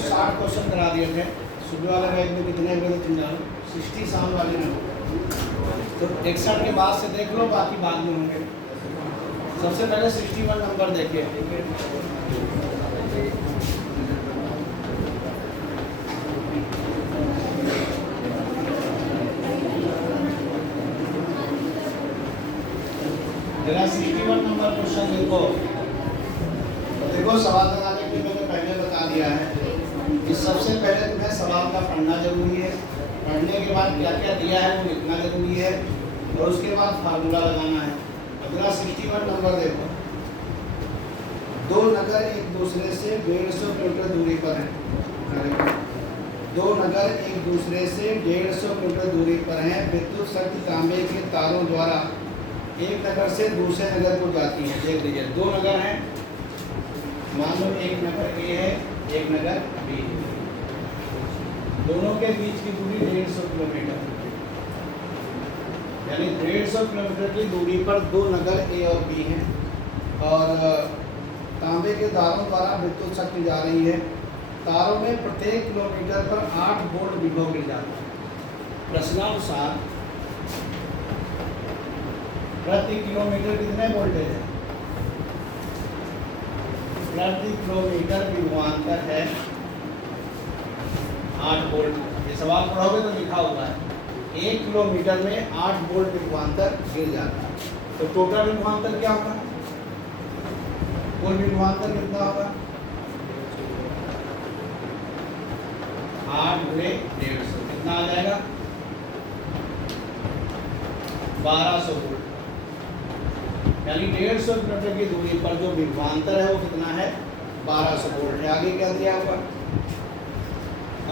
आपको 60 क्वेश्चन करा दिए थे। सुबह वाले बैग में कितने हुए थे तुम जानो, 60 शाम वाले में। तो 61 के बाद से देख लो, बाकी बाद में होंगे। सबसे पहले 61 नंबर देखिए। जरा 61 नंबर क्वेश्चन देखो। देखो सवाल लगाने के लिए मैंने पहले बता दिया है कि सबसे पहले तुम्हें सवाल का पढ़ना जरूरी है। पढ़ने के बाद क्या क्या दिया है वो लिखना जरूरी है, और उसके बाद फार्मूला लगाना है। अगला 61 नंबर देखो। दो नगर एक दूसरे से 150 किलोमीटर दूरी पर हैं। दो नगर एक दूसरे से 150 किलोमीटर दूरी पर हैं। विद्युत शक्ति तांबे के तारों द्वारा एक नगर से दूसरे नगर को जाती है। देख लीजिए, दो नगर हैं। मान लो एक नगर ए है, एक नगर बी है। दोनों के बीच की दूरी 150 किलोमीटर, यानी 150 किलोमीटर की दूरी पर दो नगर ए और बी हैं, और तांबे के तारों द्वारा विद्युत शक्ति जा रही है। तारों में प्रत्येक किलोमीटर पर 8 वोल्ट विभव गिर जाता है। प्रश्नानुसार प्रति किलोमीटर कितने वोल्टेज है? प्रति किलोमीटर विभवांतर है 8 वोल्ट। ये सवाल पढ़ोगे तो लिखा हुआ है 1 किलोमीटर में 8 वोल्ट विभवांतर गिर जाता है। तो टोटल विभवांतर क्या होगा? कुल विभवांतर कितना होगा? 8 गुणे 150 कितना आ जाएगा? 1200 वोल्ट। यानी 150 किलोमीटर की दूरी पर जो विभवांतर है वो कितना है? 1200 वोल्ट है। आगे क्या दिया हुआ?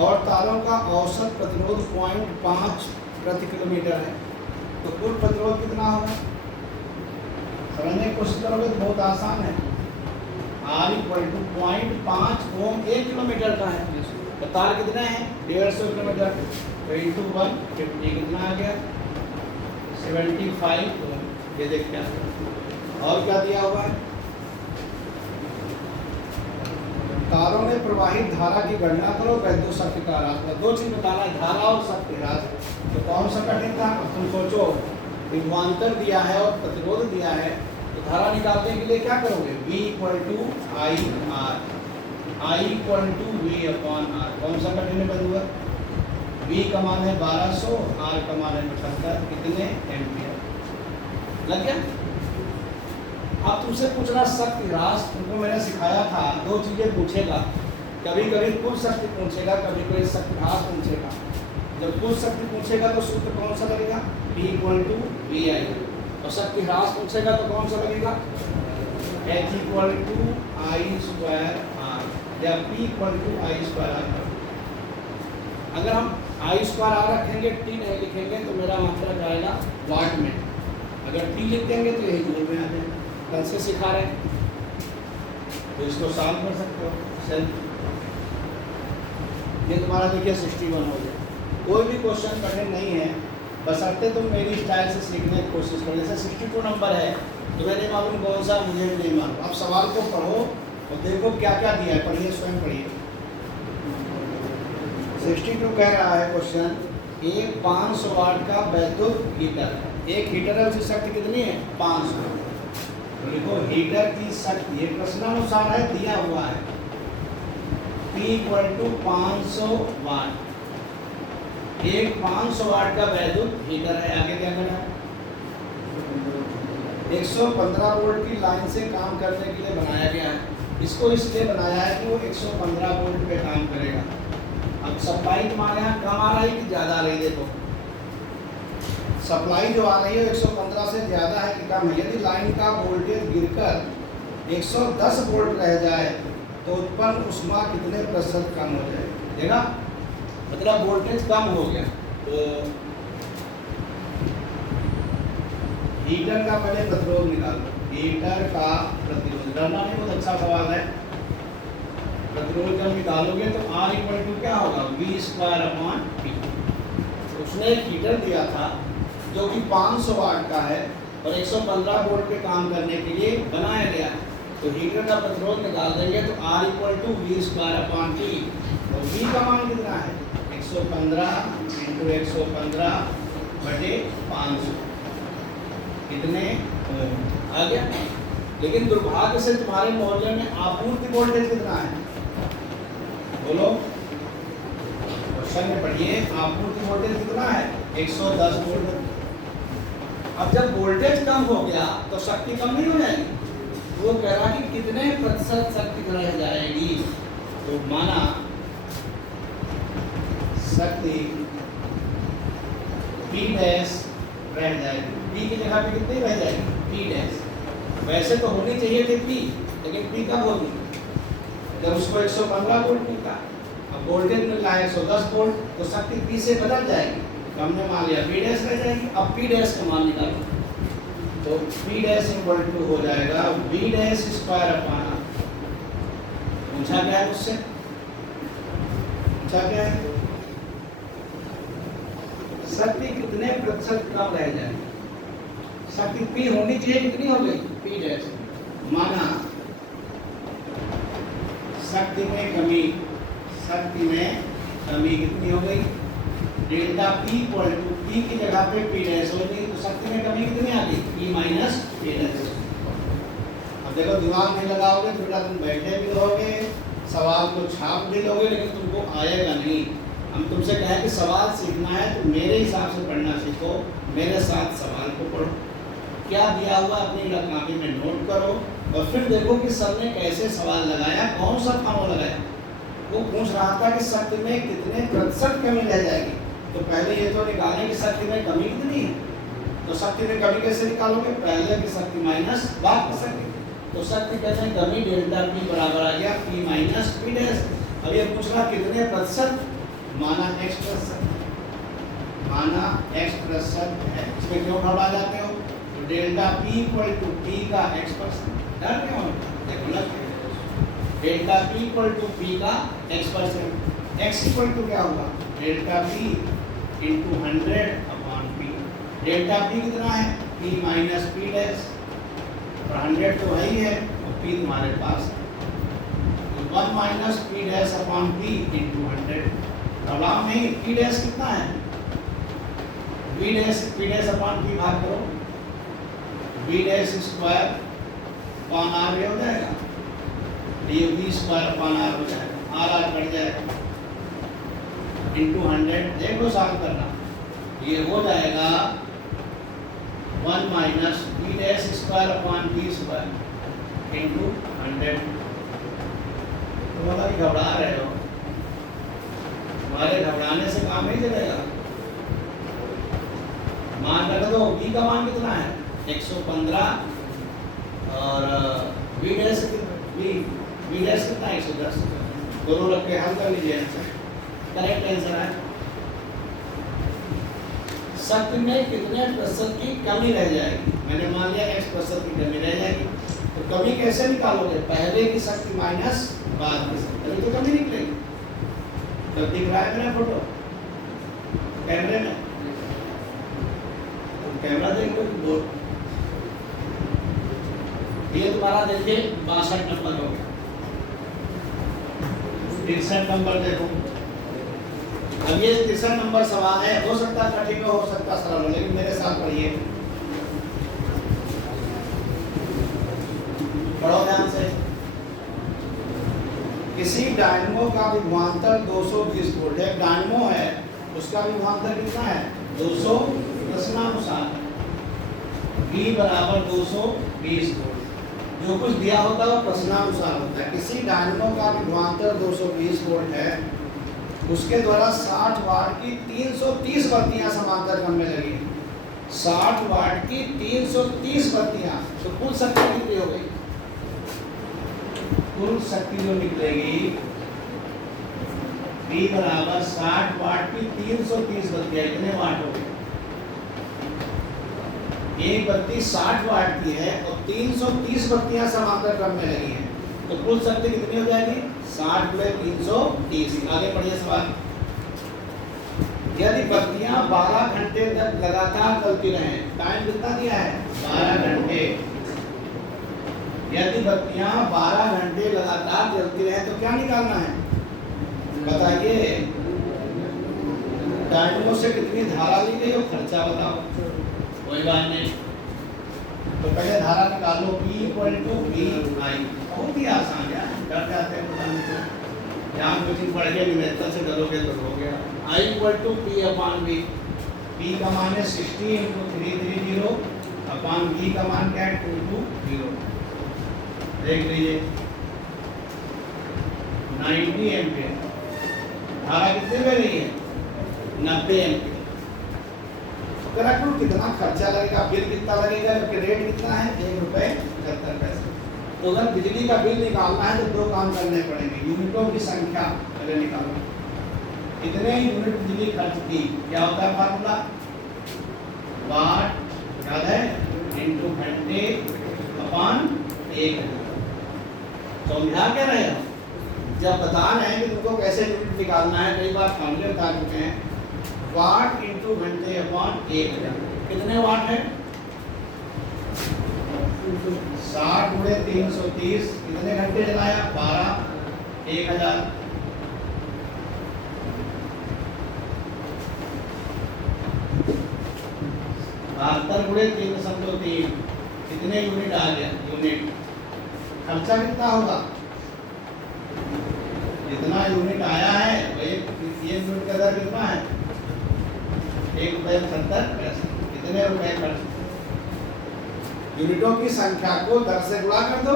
और तारों का औसत प्रतिरोध 0.5 प्रति किलोमीटर है। तो कुल प्रतिरोध कितना होगा? समझने की कोशिश करोगे तो बहुत आसान है। R = 0.5 ओम 1 किलोमीटर का है। तो तार कितने हैं? 150 किलोमीटर। तो इंटू 150 कितना आ गया? 75 ओम। ये देख क्या और क्या दिया हुआ है? तारों में प्रवाहित धारा की गणना करो। वैद्युत शक्ति का रास्ता। दो चीज बताना है, धारा और शक्ति रास्ता। तो कौन सा कठिन था? तुम सोचो, विभवांतर दिया है और प्रतिरोध दिया है, तो धारा निकालने के लिए क्या करोगे? V = IR, I = V/R। कौन सा कठिन पद हुआ? V का मान है 1200, R का मान है 75। कितने एम्पियर? लग गया? अब तुमसे पूछना शक्ति ह्रास। तुमको मैंने सिखाया था, दो चीजें पूछेगा। कभी कभी कुल शक्ति पूछेगा, कभी कभी शक्ति ह्रास पूछेगा। जब कुल शक्ति पूछेगा तो सूत्र कौन सा लगेगा? P = VI। और शक्ति ह्रास पूछेगा तो कौन सा लगेगा? H = I²R या P = I²R। अगर हम I²R रखेंगे, T नहीं लिखेंगे तो मेरा मतलब जाएगा वाट में। अगर T लिख देंगे तो यही जूल में आ जाएगा। कल से सिखा रहे हैं, तो इसको सॉल्व कर सकते हो सेल्फ। ये तुम्हारा देखिए 61 हो गया। कोई भी क्वेश्चन कठिन नहीं है, बशर्ते तुम मेरी स्टाइल से सीखने की कोशिश करो। जैसे 62 नंबर है, तुम्हें नहीं मालूम कौन सा, मुझे भी नहीं मालूम। आप सवाल को पढ़ो और देखो क्या क्या दिया है, पढ़िए, स्वयं पढ़िए। 62 कह रहा है क्वेश्चन, एक 500 वाट का वैद्युत हीटर है। एक हीटर है, उसकी शक्ति कितनी है? 500। तो लिखो हीटर की शक्ति, ये प्रश्नानुसार है, दिया हुआ है। P = 500 वाट। एक 500 वाट का वैद्युत हीटर है। आगे क्या करना है? 115 वोल्ट की लाइन से काम करने के लिए बनाया गया है। इसको इसलिए बनाया है कि वो 115 वोल्ट पे काम करेगा। अब सप्लाई तुम्हारे यहाँ कम आ रही कि ज़्यादा आ रही? देखो, सप्लाई जो आ रही है 115 से ज़्यादा है कि कम है? यदि लाइन का वोल्टेज गिरकर 110 वोल्ट रह जाए तो उत्पन्न ऊष्मा कितने प्रतिशत कम हो जाए? देखा, मतलब वोल्टेज कम हो गया। तो हीटर का पहले प्रतिरोध निकालो। हीटर का प्रतिरोध, डरना नहीं, बहुत अच्छा सवाल है। प्रतिरोध जब निकालोगे तो R = क्या होगा? V²/T। उसने एक हीटर दिया था जो कि 500 वाट का है और 115 वोल्ट पे काम करने के लिए बनाया गया है। तो हीटर का प्रतिरोध निकाल देंगे तो R equal to V square upon T. और V का मान कितना है 115 इंटू 115 बटे 500 कितने आ गया। लेकिन दुर्भाग्य से तुम्हारे मोहल्ले में आपूर्ति वोल्टेज कितना है बोलो, क्वेश्चन में पढ़िए आपूर्ति वोल्टेज कितना है 110 वोल्ट। अब जब वोल्टेज कम हो गया तो शक्ति कम नहीं हो जाएगी। वो कह रहा कि कितने प्रतिशत शक्ति रह जाएगी, तो माना शक्ति P डैश रह जाएगी, P की जगह पे कितनी रह जाएगी P डैश। वैसे तो होनी चाहिए थी P, लेकिन P कब होगी जब उसको 115 वोल्ट मिलता। अब वोल्टेज मिल रहा है 110 वोल्ट, तो शक्ति P से बदल जाएगी। तो हमने मान लिया P डैश रह जाएगी। अब P डैश का मान निकालो, तो P डैश इक्वल टू हो जाएगा V dash square upon R। पूछा क्या है उससे, पूछा क्या है शक्ति कितने प्रतिशत कम रह जाएगी। शक्ति P होनी चाहिए, कितनी हो गई P डैश। माना शक्ति में कमी, शक्ति में कमी कितनी हो गई delta P equal to P की जगह पे P डैश होगी, तो शक्ति में कमी कितनी आ गई P माइनस P डैश। अब देखो दिमाग नहीं लगाओगे तो बेटा तुम बैठे भी रहोगे, सवाल को छाप भी लोगे, लेकिन तुमको आएगा नहीं। हम तुमसे कहें कि सवाल सीखना है तो मेरे हिसाब से पढ़ना सीखो, मेरे साथ सवाल को पढ़ो, क्या दिया हुआ अपनी कापी में नोट करो, और फिर देखो कि सर ने कैसे सवाल लगाया, कौन सा फॉर्मूला लगाया। वो पूछ रहा था कि शक्ति में कितने प्रतिशत कमी रह जाएगी, तो पहले ये तो निकालें कि शक्ति में कमी कितनी है। तो शक्ति में कमी कैसे निकालोगे, पहले की शक्ति माइनस बाद की शक्ति। तो शक्ति कहते हैं कमी डेल्टा P बराबर आ गया P माइनस P डैश। अब ये पूछ रहा कितने प्रतिशत, माना x%, माना x% है। इसमें क्यों घबरा जाते हो, तो delta P equal to P का x%, डर क्यों देखो ना, delta P equal to P का x%, x इक्वल टू क्या होगा delta P into 100 upon P। Delta P कितना है P माइनस P डैश, और 100 तो वही है और P तुम्हारे पास है, तो 1 minus P dash upon P into 100। Problem नहीं, P डैश कितना है P डैश अपॉन P भाग करो, V dash square upon R ये हो जाएगा, ये V स्क्वायर अपॉन R हो जाएगा, R कट जाएगा इंटू 100। देखो सॉल्व करना, ये हो जाएगा 1 minus V dash square upon V square into 100। तो बोला कि घबरा रहे हो, हमारे घबराने से काम नहीं चलेगा। मान रख दो V का मान कितना है 115 और V डैश कितना है 110। दोनों रख के हल कर लीजिए, आंसर करेक्ट आंसर है। शक्ति में कितने प्रतिशत की कमी रह जाएगी, मैंने मान लिया x% की कमी रह जाएगी। तो कमी कैसे निकालोगे, पहले की शक्ति माइनस बाद की शक्ति, तभी तो कमी निकलेगी। तो दिख रहा है मेरा फोटो कैमरे में, तो कैमरा देख लो, ये तुम्हारा देखिए 62 नंबर हो गया, 63 नंबर देखो। अब ये 63 नंबर सवाल है, हो सकता है कठिन हो सकता है सरल हो, लेकिन मेरे साथ पढ़िए, पढ़ो ध्यान से। किसी डायनमो का विभवांतर 220 वोल्ट है, डायनमो है उसका विभवांतर कितना है 200, प्रश्नानुसार V बराबर 220 वोल्ट। जो कुछ दिया होता है वो प्रश्नानुसार होता है। किसी डायनमो का विभवांतर 220 वोल्ट है, उसके द्वारा 60 वाट की 330 बत्तियां समांतर क्रम में लगी हैं। 60 वाट की 330 बत्तियां, तो कुल शक्ति कितनी हो गई, कुल शक्ति जो निकलेगी V बराबर 60 वाट की 330 बत्तियां, इतने वाट हो गए। एक बत्ती 60 वाट की है और 330 बत्तियां समांतर क्रम में लगी हैं, तो कुल शक्ति कितनी हो जाएगी 60 × 330। आगे पढ़िए सवाल। यदि बत्तियां 12 घंटे तक लगातार चलती रहें, टाइम कितना दिया है 12 घंटे, यदि बत्तियां 12 घंटे लगातार जलती रहे तो क्या निकालना है बताइए। डायनेमो से कितनी धारा ली गई और खर्चा बताओ। कोई बात नहीं, तो पहले धारा निकालो P = VI। बहुत ही आसान है, डर जाते हैं बताने को। यहाँ कुछ पढ़ के विवेकता से डरोगे तो हो गया। I = P/V। P का मान है 60 × 330 अपॉन V का मान क्या है 220। देख लीजिए 90 एम्पियर। धारा कितने में रही है 90 एम्पियर। तो कितना खर्चा लगेगा, बिल कितना लगेगा, जबकि रेट कितना है ₹1.75। तो अगर बिजली का बिल निकालना है तो 2 काम करने पड़ेंगे। यूनिटों की संख्या पहले निकालो, कितने यूनिट बिजली खर्च की, क्या होता है फार्मूला वाट याद है इंटू घंटे अपॉन 1000। समझा क्या रहे हो? जब बता रहे हैं कि तुमको कैसे यूनिट निकालना है, कई बार फॉर्मूले बता चुके हैं। वाट इंटू घंटे अपॉन 1000। कितने वाट है 60 × 330। कितने घंटे चलाया 12 1000। बहत्तर × 3.3 कितने यूनिट आ गया यूनिट। खर्चा कितना होगा, जितना यूनिट आया है वही ये यूनिट का दर कितना है ₹1.70। कितने रुपए खर्च। यूनिटों की संख्या को दर से गुणा कर दो।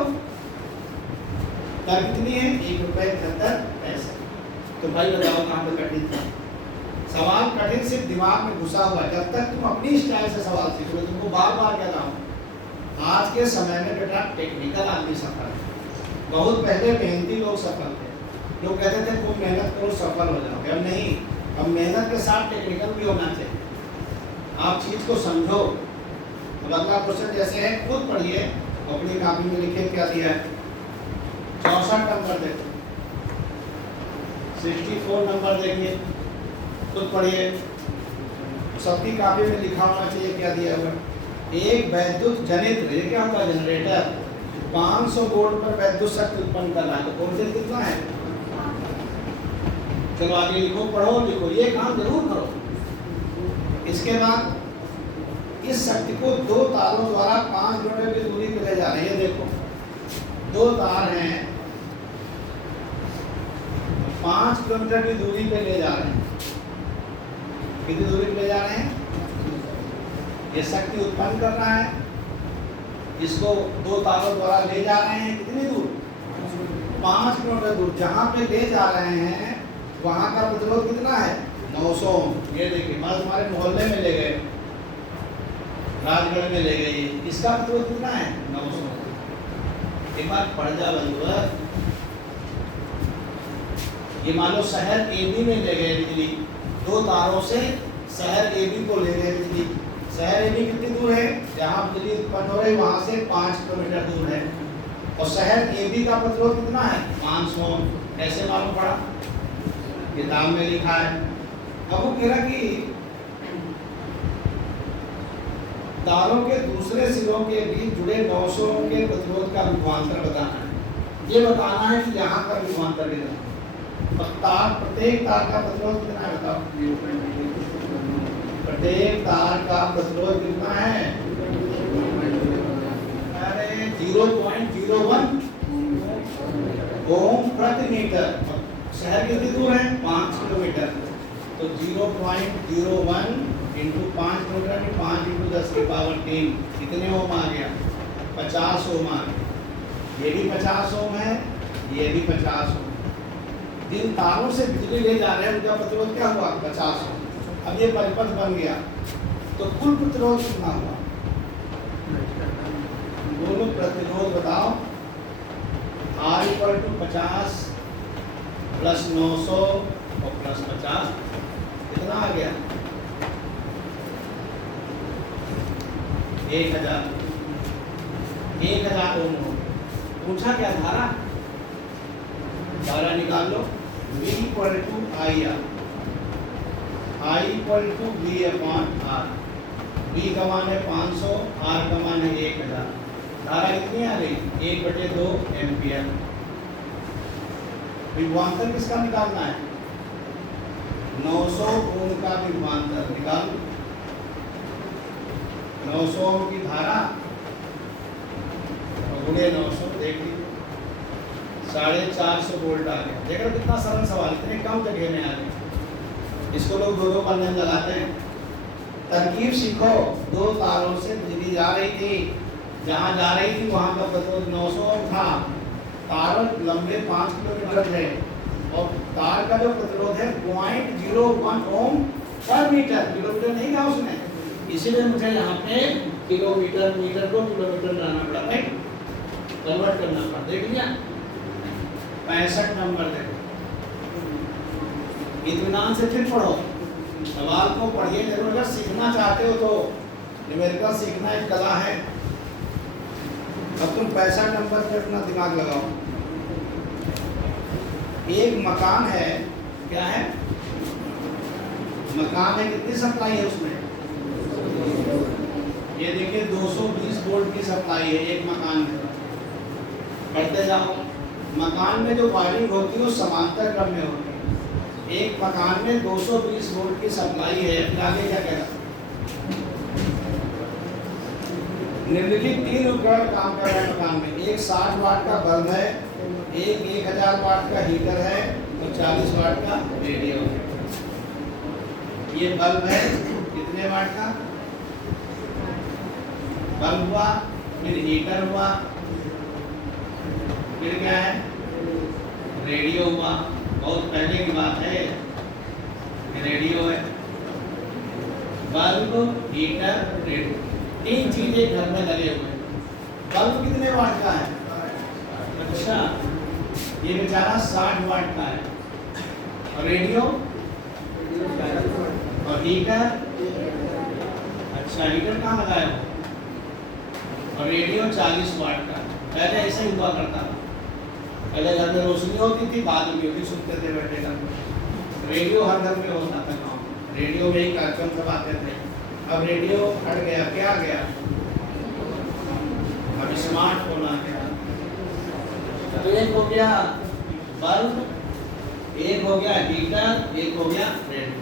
दर कितनी है ₹1.70। तो भाई बताओ कहाँ पे कठिन था सवाल। कठिन सिर्फ दिमाग में घुसा हुआ है। जब तक तुम अपनी स्टाइल से सवाल सीखोगे, तुमको बार बार कह रहा हूँ आज के समय में बेटा टेक्निकल आदमी सफल है। बहुत पहले मेहनती लोग सफल थे। लोग कहते थे खूब मेहनत करो सफल हो जाओगे। अब नहीं, अब मेहनत के साथ टेक्निकल भी होना चाहिए। आप चीज को समझो। अब अगला क्वेश्चन जैसे है, खुद पढ़िए अपनी कॉपी में लिखे क्या दिया है। 64 नंबर देखो, 64 नंबर देखिए, खुद पढ़िए। सबकी कॉपी में लिखा होना चाहिए क्या दिया हुआ। एक वैद्युत जनित्र, ये क्या होता है जनरेटर, 500 वोल्ट पर वैद्युत शक्ति उत्पन्न कर रहा है। तो वोल्टेज कितना है, चलो आगे लिखो, पढ़ो लिखो, ये काम जरूर करो। इसके बाद इस शक्ति को 2 तारों द्वारा 5 किलोमीटर की दूरी पे ले जा रहे हैं। देखो 2 तार हैं, 5 किलोमीटर की दूरी पे ले जा रहे हैं। कितनी दूरी पे ले जा रहे हैं, ये शक्ति उत्पन्न कर रहा है, इसको 2 तारों द्वारा ले जा रहे हैं। कितनी दूर 5 किलोमीटर दूर। जहाँ पे ले जा रहे हैं वहाँ का प्रतिरोध कितना है 900। ये देखिए मान तुम्हारे मोहल्ले में ले गए, राजगढ़ में ले गए, इसका प्रतिरोध कितना है 900। एक बार पढ़ जा बंधुआ, ये मान लो शहर AB में ले गए बिजली, 2 तारों से शहर AB को ले गए बिजली। शहर AB कितनी दूर है, जहाँ बिजली उत्पन्न हो रही है वहाँ से 5 किलोमीटर दूर है। और शहर AB का प्रतिरोध कितना है 500। कैसे मालूम पड़ा, किताब में लिखा है। अब वो कह रहा कि तारों के दूसरे सिरों के बीच जुड़े 900 के प्रतिरोध का विभवांतर बताना है। ये बताना है कि यहाँ का विभवांतर कितना है। तार, प्रत्येक तार का प्रतिरोध कितना है बताओ। प्रत्येक तार का प्रतिरोध कितना है, अरे 0.01 ओम प्रति मीटर। शहर कितनी दूर है 5 किलोमीटर। तो 0.01 इंटू 5 किलोमीटर, 5 इंटू 10 की पावर 3, कितने ओम आ गया 50 ओम आ गया। ये भी 50 ओम है, ये भी 50 ओम। जिन तारों से बिजली ले जा रहे हैं उनका प्रतिरोध क्या हुआ 50 ओम। अब ये परिपथ बन गया तो कुल प्रतिरोध कितना हुआ, दोनों प्रतिरोध बताओ। R = 50 प्लस 900 और प्लस 50 कितना आ गया 1000। 1000 ओम। पूछा क्या धारा, धारा निकाल लो। V = IR, I = V/R। V का मान है 500, R का मान है 1000। धारा कितनी आ गई? 1/2 एम्पियर। विभवांतर किसका निकालना है? 900 ओम का विभवांतर निकाल। 900 ओम की धारा गुणे 900, देख लीजिए 450 वोल्ट आ गया। देखो कितना सरल सवाल, इतने कम जगह में आ गया। इसको लोग दो पन्ने में लगाते हैं। तरकीब सीखो। दो तारों से बिजली जा रही थी, जहाँ जा रही थी वहाँ का प्रतिरोध 900 ओम था। तार लंबे 5 किलोमीटर है और तार का जो प्रतिरोध है 0.01 ओम पर मीटर, किलोमीटर नहीं था उसमें, इसीलिए मुझे यहाँ पे किलोमीटर, मीटर को किलोमीटर लाना पड़ा, राइट, कन्वर्ट करना पड़ा। देख लिया 65 नंबर। देखो इत्मीनान से फिर पढ़ो, सवाल को पढ़िए जरूर। अगर सीखना चाहते हो तो न्यूमेरिकल सीखना एक कला है। अब तुम 65 नंबर पे अपना दिमाग लगाओ। एक मकान है, क्या है? मकान है, कितनी सप्लाई है उसमें? ये देखिए 220 वोल्ट की सप्लाई है एक मकान में। बढ़ते जाओ। मकान में जो वायरिंग होती है वो समांतर क्रम में होती है। एक मकान में 220 वोल्ट की सप्लाई है। आगे क्या कह रहा? निम्नलिखित 3 उपकरण काम कर रहे हैं मकान में। एक 60 वाट का बल्ब है, एक 1000 वाट का हीटर है और 40 वाट का रेडियो है। ये बल्ब है, कितने वाट का बल्ब हुआ, फिर हीटर हुआ, फिर क्या है? रेडियो हुआ। बहुत पहले की बात है, रेडियो है। बल्ब, हीटर, रेडियो, 3 चीजें घर में लगे हुए हैं। बल्ब कितने वाट का है? अच्छा, ये बेचारा 60 वाट का है। और रेडियो और हीटर, अच्छा हीटर कहाँ लगाया हो? और रेडियो 40 वाट का। पहले ऐसे ही हुआ करता था। पहले घर में रोशनी होती थी, बाद में म्यूजिक सुनते थे बैठे घर में। रेडियो हर घर में होता था गाँव में। रेडियो में ही कार्यक्रम सब आते थे। अब रेडियो हट गया, क्या आ गया? अब स्मार्टफोन आ गया। तो एक हो गया बल्ब, एक हो गया हीटर, एक हो गया रेडियो।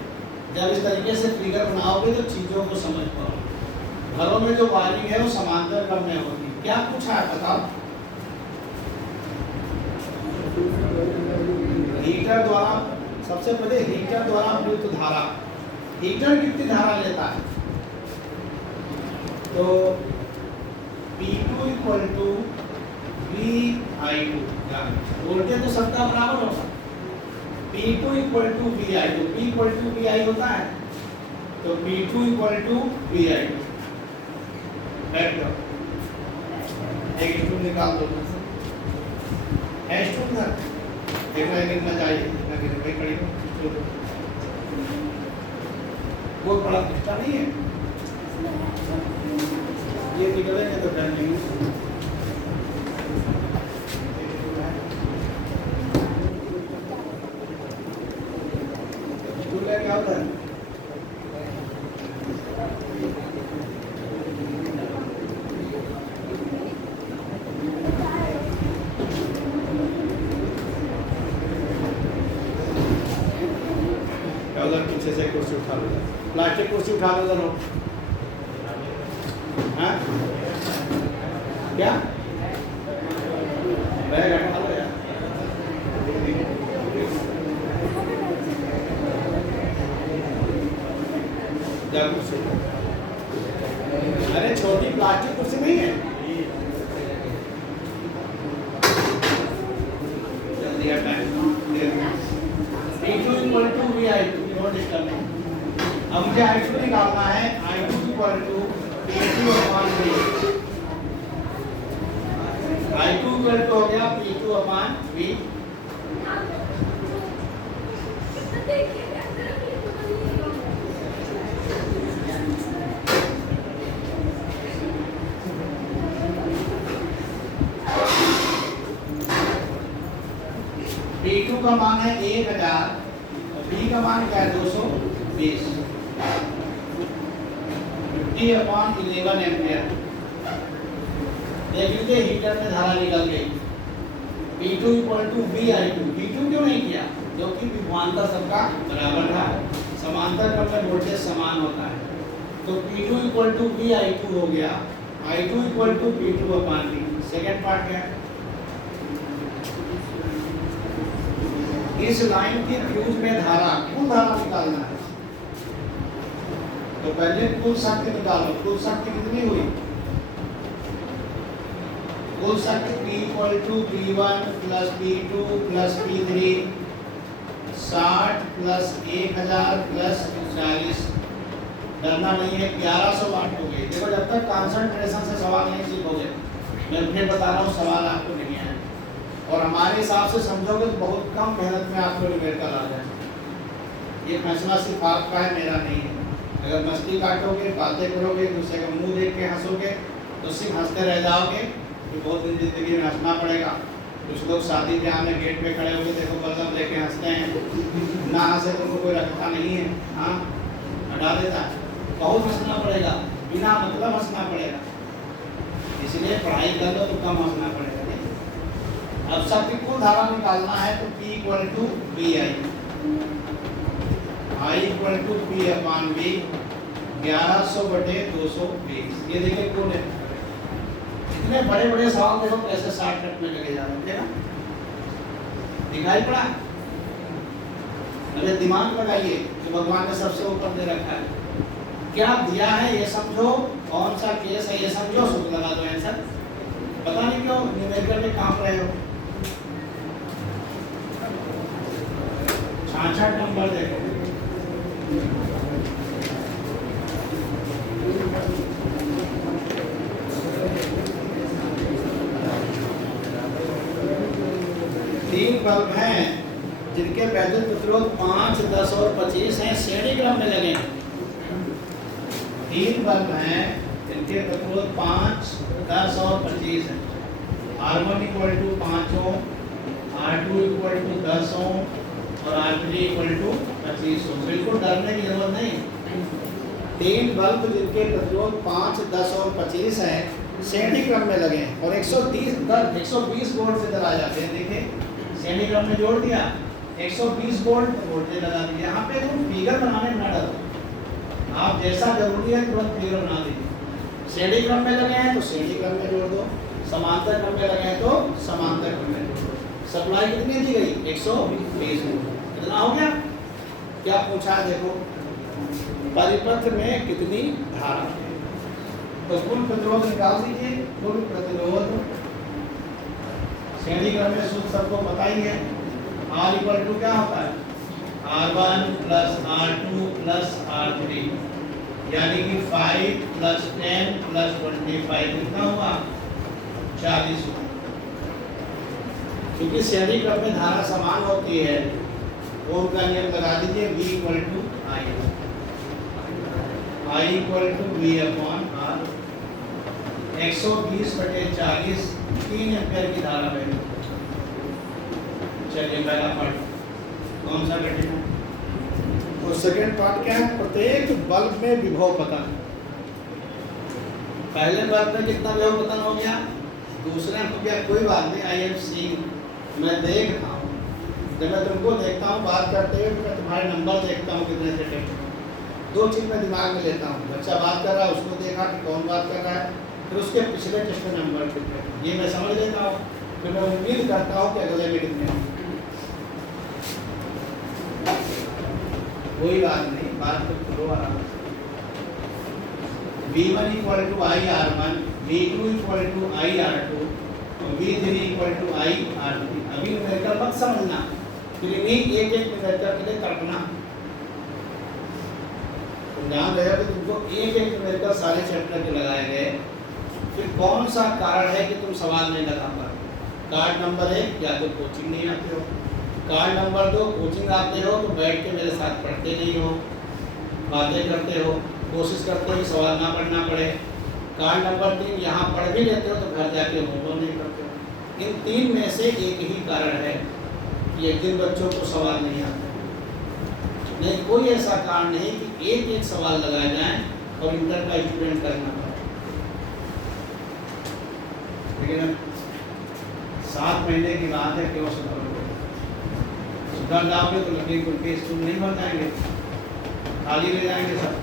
जब इस तरीके से फिगर बनाओगे तो चीजों को समझ पाओगे। घरों में जो वायरिंग है वो समांतर क्रम में होगी। क्या पूछा है बताओ? हीटर द्वारा, सबसे पहले हीटर द्वारा प्रयुक्त धारा। हीटर कितनी धारा लेता है? तो P2 = VI2। वोल्टेज तो सबका बराबर होगा। P2 = VI2। P = VI होता है, तो P2 = VI2। एक स्टूल निकाल दो। स्टूल ना देखो, एक में जाइए भाई, खड़ी हो। बहुत बड़ा दिखता नहीं है ये, निकलेंगे तो डर नहीं। स्टूल लेके आओ उधर। उधर पीछे से कुर्सी उठा लो, प्लास्टिक कुर्सी उठा लो उधर। हाँ क्या बैग हटा लो यार। जा कुर्सी, अरे छोटी प्लास्टिक कुर्सी नहीं है, जल्दी हटाए। P2 = VI2। अब मुझे I2 निकालना है। I2 = P2/V। I2 हो गया P2/V। P2 का मान है 1000, B का मान क्या है? 220। 50/11 एम्पियर। देख लीजिए हीटर में धारा निकल गई P2 equal to VI2। V2 क्यों नहीं किया? क्योंकि विभवांतर सबका बराबर था, समांतर क्रम में वोल्टेज समान होता है। तो P2 इक्वल टू VI2 हो गया, I2 equal to P2 upon V। Second part क्या है? इस लाइन की फ्यूज में धारा, कुल धारा निकालना है। तो पहले कुल शक्ति निकालो। कुल शक्ति कितनी हुई? कुल शक्ति P equal to P1 plus P2 plus P3 60 plus 1000 plus 40। डरना नहीं है, 1100 वाट हो गई। देखो जब तक कंसंट्रेशन से सवाल नहीं सीखोगे, मैं फिर बता रहा हूँ सवाल आपको नहीं आए और हमारे हिसाब से समझोगे तो बहुत कम मेहनत में आपको न्यूमेरिकल आ जाए। ये फैसला सिर्फ आपका है, मेरा नहीं है। अगर मस्ती काटोगे, बातें करोगे, दूसरे का मुंह देख के हंसोगे तो सिर्फ हंसते रह जाओगे। तो बहुत दिन जिंदगी में हंसना पड़ेगा। कुछ लोग शादी ब्याह में गेट पे खड़े होकर देखो बल्लम लेके हंसते हैं, ना हंसे तो उनको कोई रखता नहीं है, हाँ हटा देता है। बहुत हंसना पड़ेगा, बिना मतलब हंसना पड़ेगा। इसलिए पढ़ाई कर लो तो कम हंसना पड़ेगा। अब शक्ति कुल धारा निकालना है तो P equal to VI, I equal to P upon V 1100/220। ये देखिए कुल है। इतने बड़े बड़े सवाल देखो कैसे शॉर्टकट में लगे जा रहे हैं ना, दिखाई पड़ा? अरे दिमाग लगाइए कि भगवान ने सबसे ऊपर दे रखा है, क्या दिया है ये समझो, कौन सा केस है ये समझो, सुख लगा दो आंसर। पता नहीं क्यों न्यूमेरिकल में कांप रहे हो। 66 नंबर देखो, तीन बल्ब हैं जिनके वैद्युत प्रतिरोध 5, 10 और 25 हैं, श्रेणी क्रम में लगे हैं। तीन बल्ब हैं जिनके प्रतिरोध 5, 10 और 25 है। R1 equal to 5 ohm, R2 equal to 10 ohm और R3 इक्वल टू 25 ओम। बिल्कुल डरने की जरूरत नहीं। तीन बल्ब जिनके प्रतिरोध 5, 10 और 25 है, श्रेणी क्रम में लगे हैं और 120 वोल्ट से चला जाते हैं। देखिए श्रेणी क्रम में जोड़ दिया, 120 वोल्ट वोल्टेज लगा दिया। यहाँ पे तुम फिगर बनाने में न डरो, आप जैसा जरूरी है तुरंत फिगर बना दीजिए। श्रेणी क्रम में लगे हैं तो श्रेणी क्रम में जोड़ दो, समांतर क्रम में लगे हैं तो समांतर क्रम में जोड़ दो। सप्लाई कितनी दी गई? 120 वोल्ट। कितना हो गया? क्या पूछा है देखो, परिपथ में कितनी धारा? तो कुल प्रतिरोध निकाल दीजिए। कुल प्रतिरोध श्रेणी क्रम में सूत्र सबको पता ही है। R इक्वल टू क्या होता है? R1 plus R2 plus R3, यानी कि 5 प्लस 10 प्लस 25 कितना हुआ? 40 हुआ। क्योंकि श्रेणी क्रम में धारा समान होती है, ओम का नियम लगा दीजिए, V equal to I equal to V upon R। 120/40 3 ampere की धारा बहती है। चलिए पहला पार्ट कौन सा कठिन है? और सेकेंड पार्ट क्या है? प्रत्येक बल्ब में विभव पतन। पहले बल्ब में कितना विभव पतन हो गया, दूसरे में क्या? कोई बात नहीं, आई एम सीइंग, मैं देख रहा हूँ। जब मैं तुमको देखता हूँ बात करते हुए, मैं तुम्हारे नंबर देखता हूँ कितने से टेक। दो चीज़ मैं दिमाग में लेता हूँ, बच्चा बात कर रहा है उसको देखा कि कौन बात कर रहा है, फिर उसके पिछले टेस्ट में नंबर कितने, ये मैं समझ लेता हूँ। फिर मैं उम्मीद करता हूँ कि अगले में कितने हों। कोई बात नहीं, बात तो करो आराम से। V1 equal to IR1, V2 equal to IR2, V3 equal to IR3। अभी न्यूमेरिकल मत समझना, फिर इन्हीं एक एक न्यूमेरिकल के लिए कल्पना। तो ध्यान रहेगा कि तुमको एक एक न्यूमेरिकल सारे चैप्टर के लगाए गए। फिर कौन सा कारण है कि तुम सवाल नहीं लगा पा रहे? कार्ड नंबर 1, या तो कोचिंग नहीं आते हो। कार्ड नंबर 2, कोचिंग आते हो तो बैठ के मेरे साथ पढ़ते नहीं हो, बातें करते हो, कोशिश करते हो कि सवाल ना पढ़ना पड़े। कार्ड नंबर 3, यहाँ पढ़ भी लेते हो तो घर जाके होमवर्क नहीं करते हो। इन तीन में से एक ही कारण है कि एक दिन बच्चों को सवाल नहीं आते। नहीं, कोई ऐसा कारण नहीं कि एक एक सवाल लगाए जाएं और इंटर का स्टूडेंट करना पड़े। लेकिन 7 महीने की बात है, क्यों सुधरोगे? सुधर जाओगे तो लकड़ी के स्कूल नहीं बन जाएंगे, खाली रह जाएंगे सब।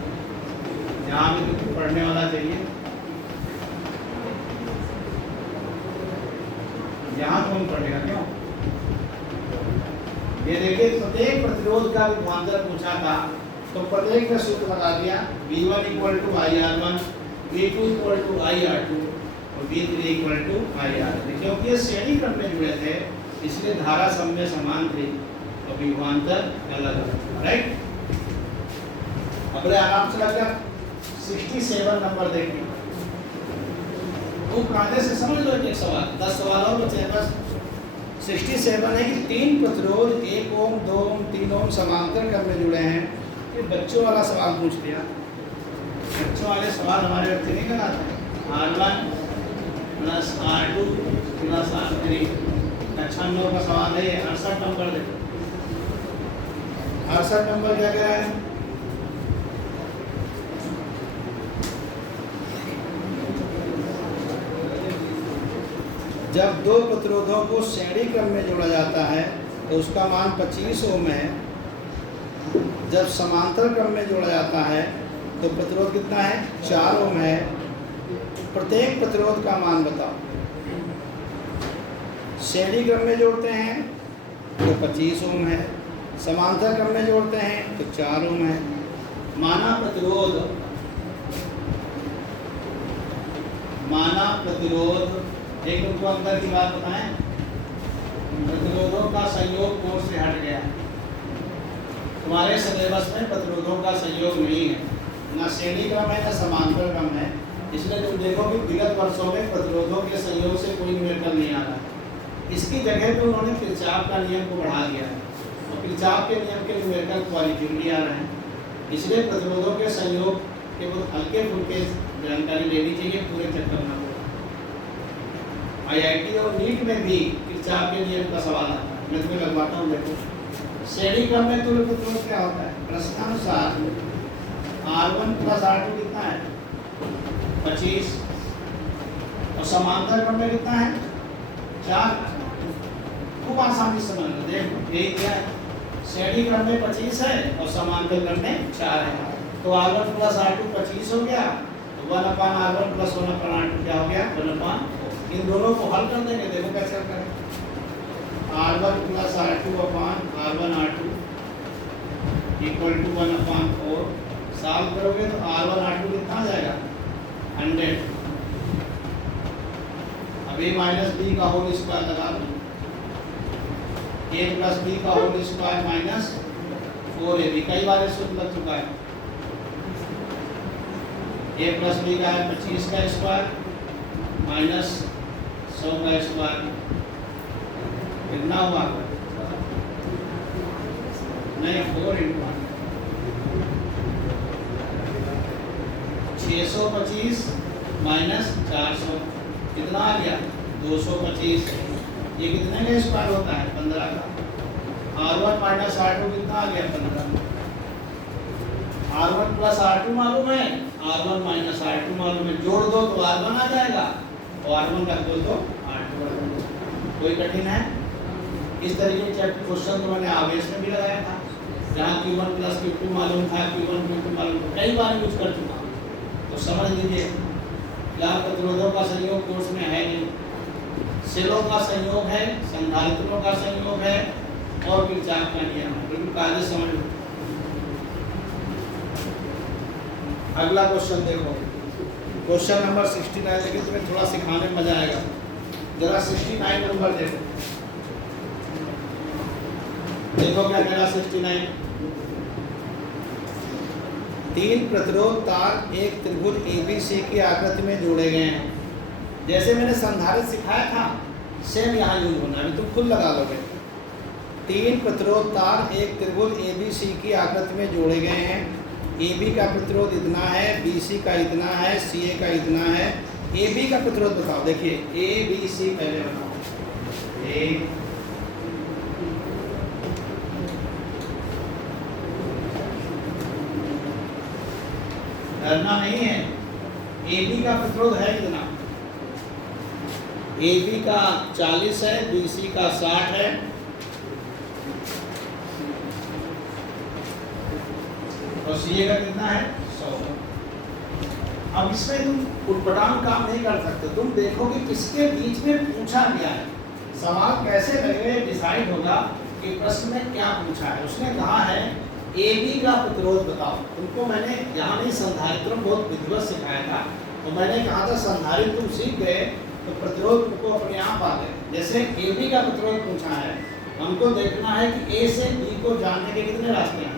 यहाँ भी तो पढ़ने वाला चाहिए, यहाँ कौन पढ़ेगा? क्यों? ये देखिए, प्रत्येक प्रतिरोध का विभवांतर पूछा था तो प्रत्येक का सूत्र लगा दिया। V1 = IR1, V2 = IR2 और V3 = IR3। क्योंकि ये श्रेणी क्रम में जुड़े थे इसलिए धारा सब में समान थी तो विभवांतर अलग अलग। राइट, अगले आराम से लग गया। 67 नंबर देखिए, वो कायदे से समझ लो। एक सवाल, 10 सवाल और बचे हैं बस। 67 है कि 3 प्रतिरोध 1 ओम 2 ओम 3 ओम समांतर क्रम में जुड़े हैं। ये बच्चों वाला सवाल पूछ लिया। बच्चों वाले सवाल हमारे बच्चे नहीं कराते। R1 + R2 + R3 कक्षा 9 का सवाल है। 68 नंबर देखो, 68 नंबर क्या कह रहा है? जब दो प्रतिरोधों को श्रेणी क्रम में जोड़ा जाता है तो उसका मान 25 ओम है। जब समांतर क्रम में जोड़ा जाता है तो प्रतिरोध कितना है? 4 ओम है। प्रत्येक प्रतिरोध का मान बताओ। श्रेणी क्रम में जोड़ते हैं तो 25 ओम है, समांतर क्रम में जोड़ते हैं तो 4 ओम है। माना प्रतिरोध एक उनको अंदर की बात बताएं, प्रतिरोधों का संयोग कोण से हट गया। तुम्हारे सिलेबस में प्रतिरोधों का संयोग नहीं है, ना श्रेणी क्रम है ना समांतर क्रम है। इसलिए तुम देखो कि विगत वर्षों में प्रतिरोधों के संयोग से कोई न्यूमेरिकल नहीं आ रहा। इसकी जगह पे उन्होंने किरचॉफ का नियम को बढ़ा दिया है और किरचॉफ के नियम के न्यूमेरिकल क्वालिटी आ रहे हैं। इसलिए प्रतिरोधों के संयोग के बहुत हल्के फुल्के जानकारी लेनी चाहिए, पूरे चक्कर में। IIT और नीट में भी किरचॉफ के नियम का सवाल आता है। मैं तुम्हें लगवाता हूँ, देखो। श्रेणी क्रम में तुल्य प्रतिरोध क्या होता है? प्रश्नानुसार R1 + R2 कितना है? 25। और समांतर क्रम में कितना है? 4। खूब आसानी से समझ लो, देखो यही क्या है। श्रेणी क्रम में 25 है और समांतर क्रम में 4 है। तो R1 + R2 25 हो गया, तो 1/R1 + 1/R2 क्या हो गया? 1/। इन दोनों को हल कर देंगे, देखो कैसे करें। R1 + R2/R1R2 = 1/4। सॉल्व करोगे तो R1 R2 कितना आ जाएगा? 100। अब A - B का होल स्क्वायर लगा दो। A + B का होल स्क्वायर - 4AB। कई बार सूत्र लग चुका है। A + B का है 25 का स्क्वायर - 100 का स्क्वायर। कितना हुआ? नहीं, 4 × 1 625 - 400 कितना आ गया? 225। ये कितने का स्क्वायर होता है? 15 का। R1 - R2 कितना आ गया? 15। R1 + R2 मालूम है, R1 - R2 मालूम है। जोड़ दो तो R1 आ जाएगा और R1 रख दो तो R2 रख दो। कोई कठिन है? इस तरीके के क्वेश्चन तो मैंने आवेश में भी लगाया था, जहाँ Q1 + Q2 मालूम था, Q1 Q2 मालूम था, कई बार यूज कर चुका। तो समझ लीजिए, यहाँ प्रतिरोधों का संयोग कोर्स में है नहीं, सेलों का संयोग है, संधारित्रों का संयोग है और किरचॉफ का नियम है। बिल्कुल कायदे समझ लो। अगला क्वेश्चन देखो, क्वेश्चन नंबर 69। लेकिन तुम्हें थोड़ा सिखाने में मजा आएगा। जरा 69 नंबर देखो, देखो क्या कह रहा 69। 3 प्रतिरोध तार एक त्रिभुज ABC की आकृति में जोड़े गए हैं। जैसे मैंने संधारित्र सिखाया था, सेम यहाँ यूज होना है। अभी तुम खुद लगा लोगे। 3 प्रतिरोध तार एक त्रिभुज ABC की आकृति में जोड़े गए हैं। AB का प्रतिरोध इतना है, BC का इतना है, CA का इतना है। AB का प्रतिरोध बताओ। देखिए ABC पहले बताओ। A डरना नहीं है। AB का प्रतिरोध है कितना? ए बी का 40 है, बी सी का 60 है, और सी ए का कितना है 100। अब इसमें तुम उटपटांग काम नहीं कर सकते, तुम देखो कि किसके बीच में पूछा गया है। सवाल कैसे लगेगा डिसाइड होगा कि प्रश्न में क्या पूछा है। उसने कहा है ए बी का प्रतिरोध बताओ। तुमको मैंने यहाँ नहीं संधारित्र बहुत विधिवत सिखाया था, तो मैंने कहा था संधारित्र तुम सीख गए तो प्रतिरोध तुमको अपने आप आ गए। जैसे ए बी का प्रतिरोध पूछा है, हमको देखना है कि ए से बी को जानने के कितने रास्ते हैं।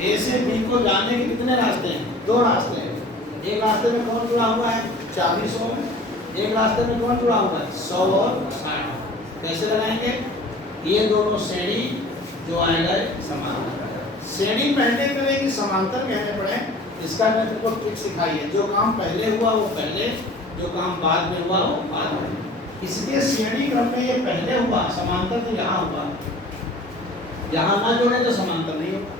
ए से बी को जानने के कितने रास्ते हैं? 2 रास्ते हैं। एक रास्ते में कौन जुड़ा हुआ है 40 ओम, एक रास्ते में कौन जुड़ा हुआ है 100 और 60। कैसे लगाएंगे? ये दोनों श्रेणी जो आएगा समांतर। श्रेणी पहले करें कि समांतर कहने पड़े, इसका मैं तुमको ट्रिक सिखाई है। जो काम पहले हुआ वो पहले, जो काम बाद में हुआ वो बाद में। इसलिए श्रेणी क्रम में ये पहले हुआ, समांतर तो यहाँ हुआ, यहाँ ना जोड़े तो समांतर नहीं होगा।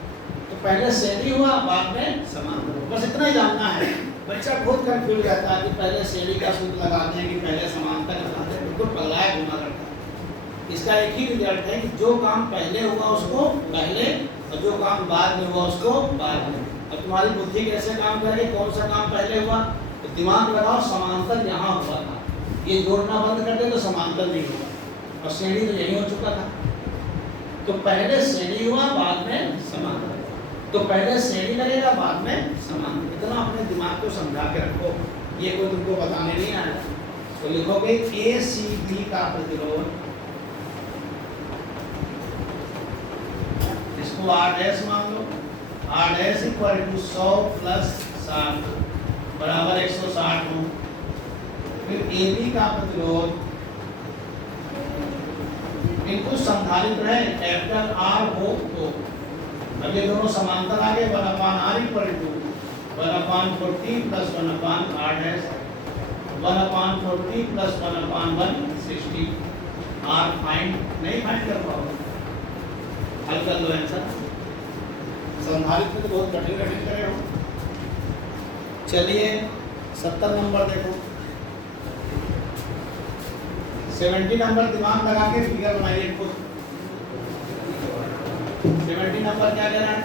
तो पहले श्रेणी हुआ, बाद में समांतर हुआ। बस इतना ही जानना है। बच्चा बहुत कंफ्यूज रहता है कि पहले श्रेणी का सूत्र लगाते हैं कि पहले समांतर लगाते हैं, बिल्कुल पगलाया घुमा करता है। इसका एक ही रिजल्ट है कि जो काम पहले हुआ उसको पहले, और जो काम बाद में हुआ उसको बाद में। अब तुम्हारी बुद्धि कैसे काम करेगी, कौन सा काम पहले हुआ, तो दिमाग लगाओ समांतर यहाँ हुआ था, ये जोड़ना बंद कर दे तो समांतर नहीं होगा, और श्रेणी तो यही हो चुका था। तो पहले श्रेणी हुआ, बाद में समांतर। तो पहले श्रेणी लगेगा, बाद में समांतर। इतना अपने दिमाग को समझा के रखो, ये कोई तुमको बताने नहीं आया। तो लिखोगे ए सी बी का प्रतिरोध, इसको R डैश मान लो, R dash equal to 100 plus 60 बराबर 160 ओम। फिर ए बी का प्रतिरोध, इनको संधारित्र है, कैपिटल R हो तो अब ये दोनों समांतर आ गए। 1/R equal to 1/40 plus 1/R dash, 1/40 plus 1/160। R find नहीं फाइंड कर पाओगे, हल कर लो आंसर। संधारित्र में तो बहुत कठिन कठिन करे हो। चलिए 70 नंबर देखो, 70 नंबर दिमाग लगा के फिगर बनाइए खुद। 70 नंबर क्या कह रहा है?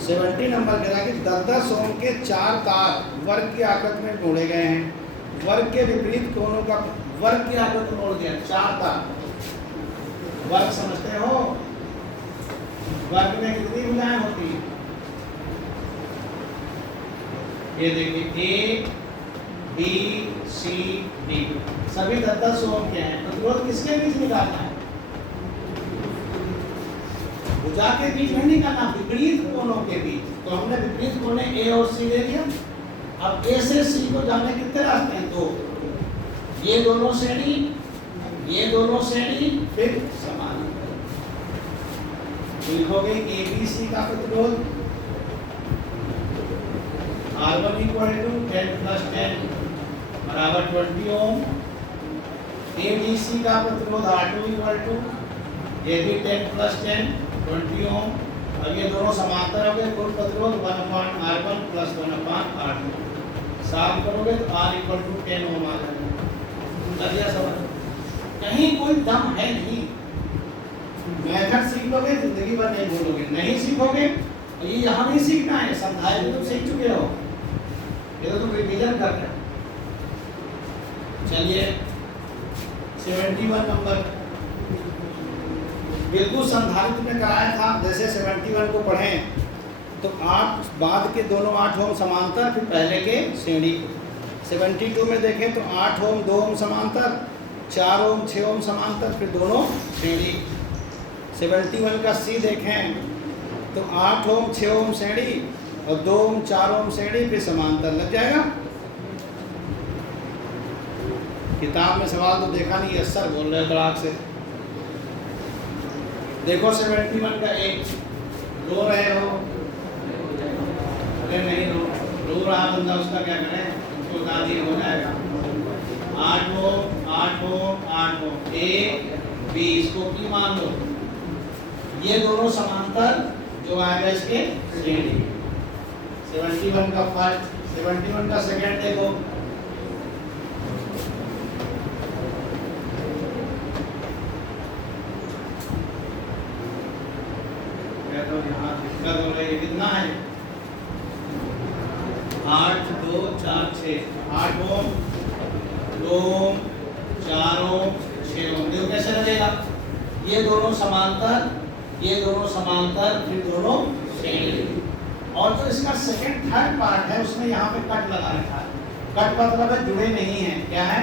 70 नंबर कह रहा है कि 10-10 ओम के 4 तार वर्ग की आकृति में मोड़े गए हैं। वर्ग के विपरीत कोणों का वर्ग की आकृति में मोड़ दिया 4 तार। वर्ग समझते हो? वर्ग में कितनी भुजाएं होती हैं? ये देखिए ए बी सी डी सभी 10-10 ओम के हैं। प्रतिरोध किसके बीच निकालना है? भुजा के बीच में निकालना, विपरीत कोणों के बीच। तो हमने विपरीत कोणे ए और सी ले लिया। अब ए से सी को जाने कितने रास्ते हैं? 2। ये दोनों श्रेणी, ये दोनों श्रेणी, फिर समांतर। लिखोगे ए बी सी का प्रतिरोध R1 इक्वल टू 10 प्लस 10 बराबर 20 ओम। ए बी सी का प्रतिरोध R2 इक्वल टू, ये भी 10 प्लस 10 20 ओम। अब ये दोनों समांतर हो गए, कुल प्रतिरोध 1/R1 प्लस 1/R2। साफ करोगे तो R इक्वल टू 10 ओम आ जाएगा। लग गया समझ? कहीं कोई दम है नहीं। मेथड सीख लोगे जिंदगी भर नहीं भूलोगे, नहीं सीखोगे तो ये यहाँ नहीं सीखना है। संधारित्र तुम सीख चुके हो, ये तो तुम रिवीजन कर रहे हो। चलिए 71 नंबर बिल्कुल संधारित्र में कराया था। जैसे 71 को पढ़ें तो 8 बाद के दोनों 8 ओम समांतर, फिर पहले के श्रेणी। 72 में देखें तो 8 ओम 2 ओम समांतर, 4 ओम 6 ओम समांतर, फिर दोनों श्रेणी। 71 का सी देखें तो 8 ओम 6 ओम श्रेणी और 2 ओम 4 ओम श्रेणी, फिर समांतर। लग जाएगा? किताब में सवाल तो देखा नहीं है, सर बोल रहे बराक से। देखो 71 का एक, रो रहे हो? अरे नहीं रो रहा बंदा, उसका क्या करें? उसको दादी हो जाएगा। 8 ओम 8 ओम 8 ओम, 1 बी, इसको P मान लो। ये दोनों समांतर जो आएगा इसके श्रेणी। 71 का फर्स्ट, 71 का सेकंड देखो। तो यहाँ दिक्कत हो रही है, कितना है 8 2 4 6, 8 ओम 2 ओम 4 ओम 6 ओम। देखो कैसे लगेगा, ये दोनों समांतर, ये दोनों समांतर, फिर दोनों श्रेणी। और जो इसका सेकंड थर्ड पार्ट है उसमें यहाँ पे कट लगा रखा है। कट मतलब है जुड़े नहीं है। क्या है,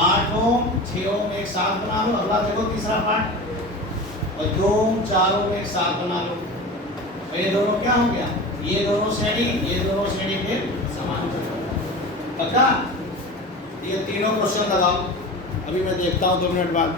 8 ओम 6 ओम एक साथ बना लो। अगला देखो तीसरा पार्ट, और 2 ओम 4 ओम एक साथ बना लो। और ये दोनों क्या हो गया, ये दोनों श्रेणी, ये दोनों श्रेणी फिर समांतर। पक्का? ये तीनों क्वेश्चन लगाओ, अभी मैं देखता हूँ 2 मिनट बाद।